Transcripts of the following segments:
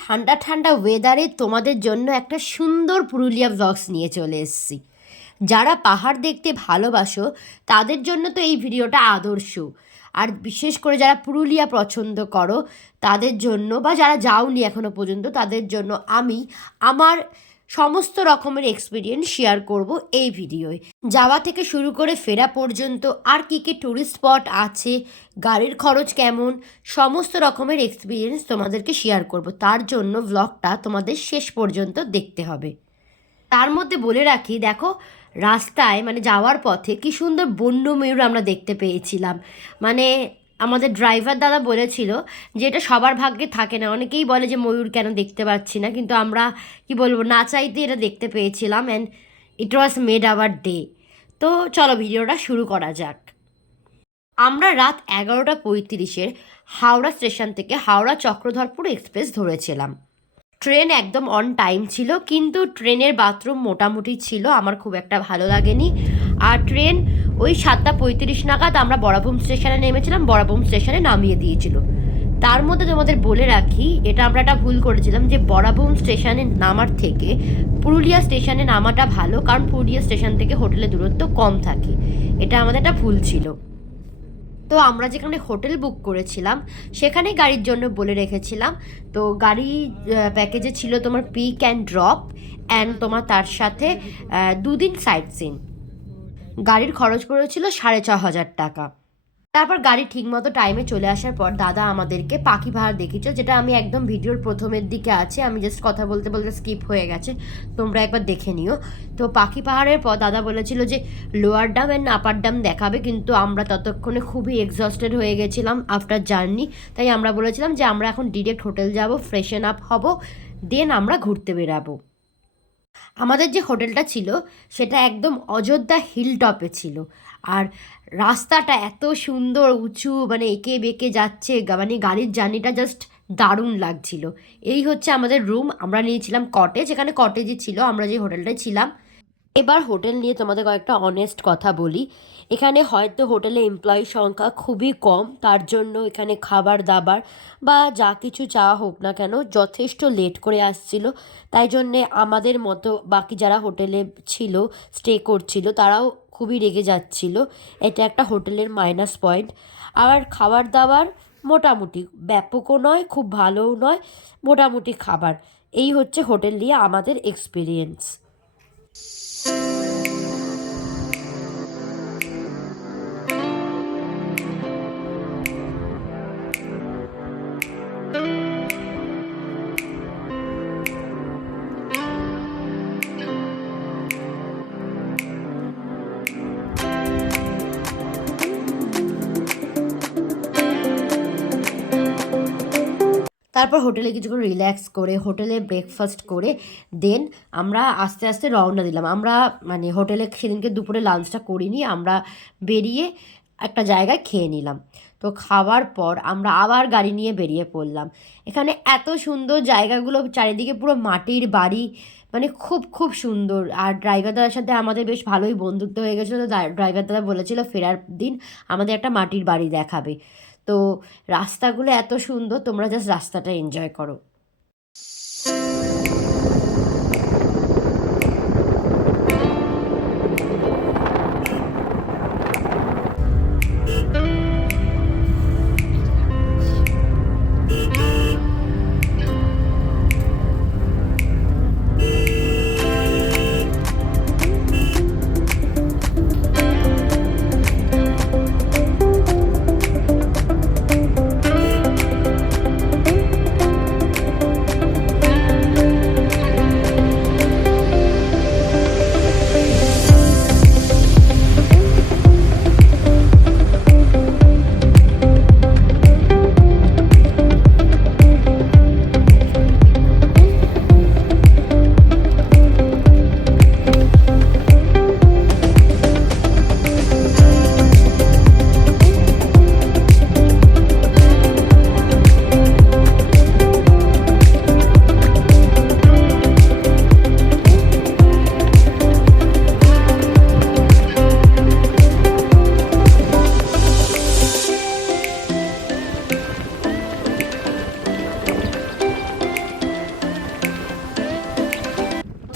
ঠান্ডা ঠান্ডা ওয়েদারে তোমাদের জন্য একটা সুন্দর পুরুলিয়া ব্লগস নিয়ে চলে এসেছি। যারা পাহাড় দেখতে ভালোবাসো তাদের জন্য তো এই ভিডিওটা আদর্শ। আর বিশেষ করে যারা পুরুলিয়া পছন্দ করো তাদের জন্য, বা যারা যাওনি এখনও পর্যন্ত তাদের জন্য আমি আমার সমস্ত রকমের এক্সপিরিয়েন্স শেয়ার করব এই ভিডিওয়। যাওয়া থেকে শুরু করে ফেরা পর্যন্ত আর কী কী ট্যুরিস্ট স্পট আছে, গাড়ির খরচ কেমন, সমস্ত রকমের এক্সপিরিয়েন্স তোমাদেরকে শেয়ার করব। তার জন্য ব্লগটা তোমাদের শেষ পর্যন্ত দেখতে হবে। তার মধ্যে বলে রাখি, দেখো রাস্তায় মানে যাওয়ার পথে কি সুন্দর বন্য ময়ূর আমরা দেখতে পেয়েছিলাম। মানে আমাদের ড্রাইভার দাদা বলেছিল যে এটা সবার ভাগ্যে থাকে না, অনেকেই বলে যে ময়ূর কেন দেখতে পাচ্ছি না, কিন্তু আমরা কি বলবো, না চাইতে এটা দেখতে পেয়েছিলাম। And it was made our day. তো চলো ভিডিওটা শুরু করা যাক। আমরা রাত 11:35 হাওড়া স্টেশন থেকে হাওড়া চক্রধরপুর এক্সপ্রেস ধরেছিলাম। ট্রেন একদম অন টাইম ছিল, কিন্তু ট্রেনের বাথরুম মোটামুটি ছিল, আমার খুব একটা ভালো লাগেনি। আর ট্রেন ওই 7:35 নাগাদ আমরা বরাভূম স্টেশনে নেমেছিলাম, বরাভূম স্টেশনে নামিয়ে দিয়েছিল। তার মধ্যে তোমাদের বলে রাখি, এটা আমরা একটা ভুল করেছিলাম যে বরাভূম স্টেশনে নামার থেকে পুরুলিয়া স্টেশনে নামাটা ভালো, কারণ পুরুলিয়া স্টেশন থেকে হোটেলের দূরত্ব কম থাকে। এটা আমাদের একটা ভুল ছিল। তো আমরা যেখানে হোটেল বুক করেছিলাম সেখানে গাড়ির জন্য বলে রেখেছিলাম। তো গাড়ি প্যাকেজে ছিল তোমার পিক অ্যান্ড ড্রপ অ্যান্ড তোমার তার সাথে 2 দিন সাইট সিন। গাড়ির খরচ পড়েছিল 6,500 টাকা। তারপর গাড়ি ঠিকমতো টাইমে চলে আসার পর দাদা আমাদেরকে পাখি পাহাড় দেখিয়েছে, যেটা আমি একদম ভিডিওর প্রথমের দিকে আছে, আমি জাস্ট কথা বলতে বলতে স্কিপ হয়ে গেছে, তোমরা একবার দেখে নিও। তো পাখি পাহাড়ের পর দাদা বলেছিল যে লোয়ার ডাম অ্যান্ড আপার ডাম দেখাবে, কিন্তু আমরা ততক্ষণে খুবই এক্সস্টেড হয়ে গেছিলাম আফটার জার্নি। তাই আমরা বলেছিলাম যে আমরা এখন ডিরেক্ট হোটেল যাব, ফ্রেশন আপ হব, দেন আমরা ঘুরতে বেরাবো। আমাদের যে হোটেলটা ছিল সেটা একদম অযোধ্যা হিল টপে ছিল। আর রাস্তাটা এত সুন্দর উঁচু, মানে এঁকে বেঁকে যাচ্ছে, মানে গাড়ির জার্নিটা জাস্ট দারুণ লাগছিল। এই হচ্ছে আমাদের রুম। আমরা নিয়েছিলাম কটেজ, এখানে কটেজই ছিল আমরা যে হোটেলটায় ছিলাম। এবার হোটেল নিয়ে তোমাদের কয়েকটা অনেস্ট কথা বলি। এখানে হয়তো হোটেলে এমপ্লয়ির সংখ্যা খুবই কম, তার জন্য এখানে খাবার দাবার বা যা কিছু চাওয়া হোক না কেন যথেষ্ট লেট করে আসছিল। তাই জন্যে আমাদের মতো বাকি যারা হোটেলে ছিল, স্টে করছিল, তারাও খুবই রেগে যাচ্ছিল। এটা একটা হোটেলের মাইনাস পয়েন্ট। আর খাবার দাবার মোটামুটি, ব্যাপকও নয় খুব ভালোও নয়, মোটামুটি খাবার। এই হচ্ছে হোটেল নিয়ে আমাদের এক্সপিরিয়েন্স। তারপর হোটেলে কিছুক্ষণ রিল্যাক্স করে হোটেলে ব্রেকফাস্ট করে দেন আমরা আস্তে আস্তে রওনা দিলাম। আমরা মানে হোটেলে সেদিনকে দুপুরে লাঞ্চটা করিনি, আমরা বেরিয়ে একটা জায়গায় খেয়ে নিলাম। তো খাওয়ার পর আমরা আবার গাড়ি নিয়ে বেরিয়ে পড়লাম। এখানে এত সুন্দর জায়গাগুলো, চারিদিকে পুরো মাটির বাড়ি, মানে খুব খুব সুন্দর। আর ড্রাইভার দাদার সাথে আমাদের বেশ ভালোই বন্ধুত্ব হয়ে গেছিলো। তো ড্রাইভার দাদা বলেছিল ফেরার দিন আমাদের একটা মাটির বাড়ি দেখাবে। তো রাস্তাগুলো এত সুন্দর, তোমরা জাস্ট রাস্তাটা এনজয় করো।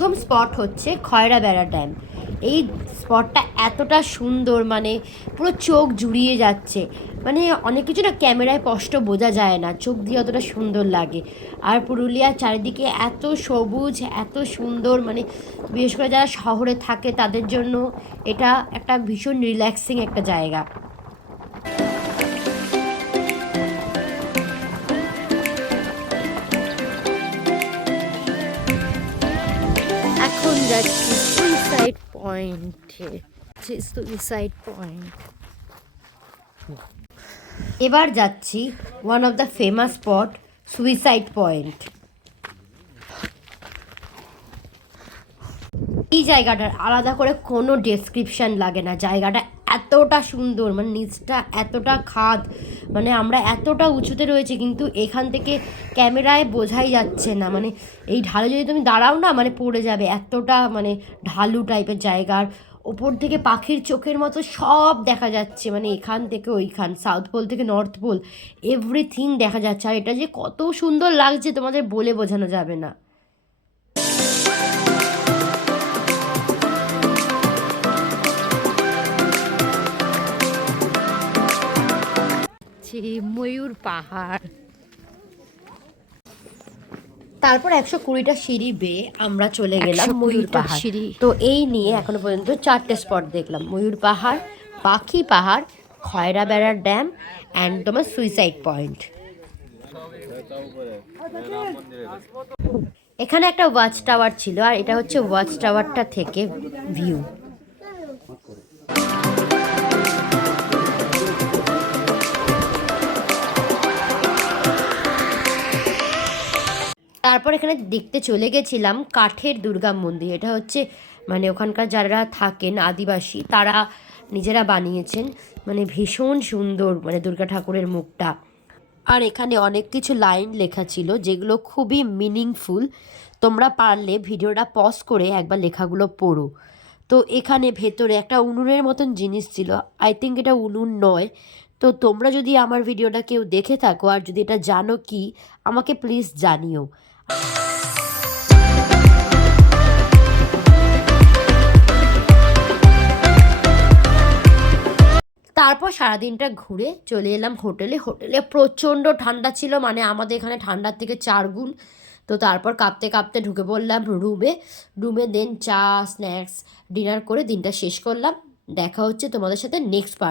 প্রথম স্পট হচ্ছে খয়রাবেড়া ড্যাম। এই স্পটটা এতটা সুন্দর, মানে পুরো চোখ জুড়িয়ে যাচ্ছে। মানে অনেক কিছু না ক্যামেরায় স্পষ্ট বোঝা যায় না, চোখ দিয়ে অতটা সুন্দর লাগে। আর পুরুলিয়ার চারিদিকে এত সবুজ, এত সুন্দর, মানে বিশেষ করে যারা শহরে থাকে তাদের জন্য এটা একটা ভীষণ রিল্যাক্সিং একটা জায়গা। এখন যাচ্ছি সুইসাইড পয়েন্টে। সুইসাইড পয়েন্ট এবার যাচ্ছি one of the famous spot suicide point. এই জায়গাটার আলাদা করে কোনো ডেসক্রিপশান লাগে না, জায়গাটা এতটা সুন্দর, মানে নিচটা এতটা খাদ, মানে আমরা এতটা উঁচুতে রয়েছে কিন্তু এখান থেকে ক্যামেরায় বোঝাই যাচ্ছে না, মানে এই ঢালে যদি তুমি দাঁড়াও না মানে পড়ে যাবে, এতটা মানে ঢালু টাইপের জায়গার। ওপর থেকে পাখির চোখের মতো সব দেখা যাচ্ছে, মানে এখান থেকে ওইখান, সাউথ পোল থেকে নর্থ পোল, এভরিথিং দেখা যাচ্ছে। আর এটা যে কত সুন্দর লাগছে তোমাদের বলে বোঝানো যাবে না। ময়ূর পাহাড়। তারপর 120টা সিঁড়ি বেয়ে আমরা চলে গেলাম ময়ূর পাহাড়। তো এই নিয়ে এখনো পর্যন্ত 4টে স্পট দেখলাম: ময়ূর পাহাড়, পাখি পাহাড়, খয়রাবেড়ার ড্যাম অ্যান্ড তোমার সুইসাইড পয়েন্ট। এখানে একটা ওয়াচ টাওয়ার ছিল, আর এটা হচ্ছে ওয়াচ টাওয়ারটা থেকে ভিউ। তারপর এখানে দেখতে চলে গেছিলাম কাঠের দুর্গা মন্দির। এটা হচ্ছে মানে ওখানকার যারা থাকেন আদিবাসী তারা নিজেরা বানিয়েছেন, মানে ভীষণ সুন্দর, মানে দুর্গা ঠাকুরের মুখটা। আর এখানে অনেক কিছু লাইন লেখা ছিল যেগুলো খুবই মিনিংফুল। তোমরা পারলে ভিডিওটা পজ করে একবার লেখাগুলো পড়ো। তো এখানে ভেতরে একটা উনুনের মতন জিনিস ছিল, আই থিঙ্ক এটা উনুন নয়। তো তোমরা যদি আমার ভিডিওটা কেউ দেখে থাকো আর যদি এটা জানো কি, আমাকে প্লিজ জানিও। তারপর সারাদিনটা ঘুরে চলে এলাম হোটেলে। হোটেলে প্রচণ্ড ঠান্ডা ছিল, মানে আমাদের এখানে ঠান্ডার থেকে 4 গুণ। তো তারপর কাঁপতে কাঁপতে ঢুকে পড়লাম রুমে দেন চা, স্ন্যাক্স, ডিনার করে দিনটা শেষ করলাম। দেখা হচ্ছে তোমাদের সাথে নেক্সট পার্ট।